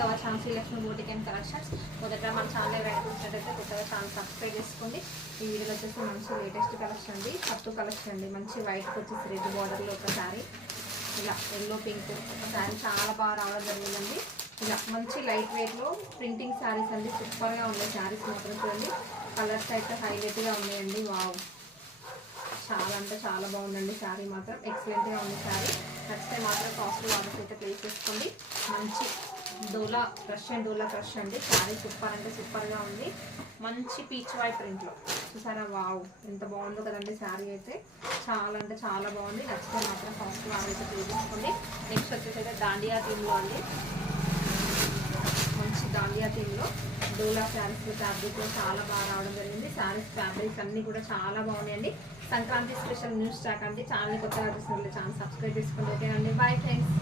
To our channel Srilakshmi boutique and collections. మొదట మన channel ఎవరైనా చూసినట్టయితే కొత్తగా ఛానల్ సబ్స్క్రైబ్ చేసుకోండి. ఈ వీడియోలో వచ్చేసి మంచి లేటెస్ట్ కలెక్షన్ అండి, పట్టు కలెక్షన్ అండి. మంచి వైట్కి వచ్చేసి రెడ్ బార్డర్లో ఒక శారీ, ఇలా ఎల్లో పింక్ ఒక శారీ చాలా బాగా రావడం జరిగిందండి. ఇలా మంచి లైట్ వెయిట్లో ప్రింటింగ్ శారీస్ అండి, సూపర్గా ఉన్నాయి శారీస్ మాత్రం. చూడండి కలర్స్ అయితే హైలైట్గా ఉన్నాయండి. వావ్, చాలా అంటే చాలా బాగుందండి శారీ మాత్రం, ఎక్సలెంట్గా ఉంది శారీ. నచ్చితే మాత్రం కాస్ట్ ఆర్డర్స్ అయితే ప్లేస్ చేసుకోండి. మంచి డోలా క్రష్ అండ్ డోలా క్రష్ అండి. శారీ సూపర్ అంటే సూపర్గా ఉంది. మంచి పీచ్ వైట్ ప్రింట్లో చూసారా, వావ్ ఎంత బాగుందో కదండి శారీ అయితే. చాలా అంటే చాలా బాగుంది. నచ్చితే మాత్రం కాస్ట్ ఆర్డర్ అయితే ప్లేస్ చేసుకోండి. నెక్స్ట్ వచ్చేసి అయితే దాండియా థీమ్లో అండి, మంచి దాండియా థీమ్లో డోలా శారీస్ ఫ్యాబ్రిక్లో చాలా బాగా రావడం జరిగింది. శారీస్ ఫ్యాబ్రిక్స్ అన్నీ కూడా చాలా బాగున్నాయండి. సంక్రాంతి స్పెషల్ న్యూస్ స్టాక్ అండి. ఛానల్ కొత్తగా చూసిన ఛానల్ సబ్స్క్రైబ్ చేసుకోండి. ఓకేనండి, బాయ్ ఫ్రెండ్స్.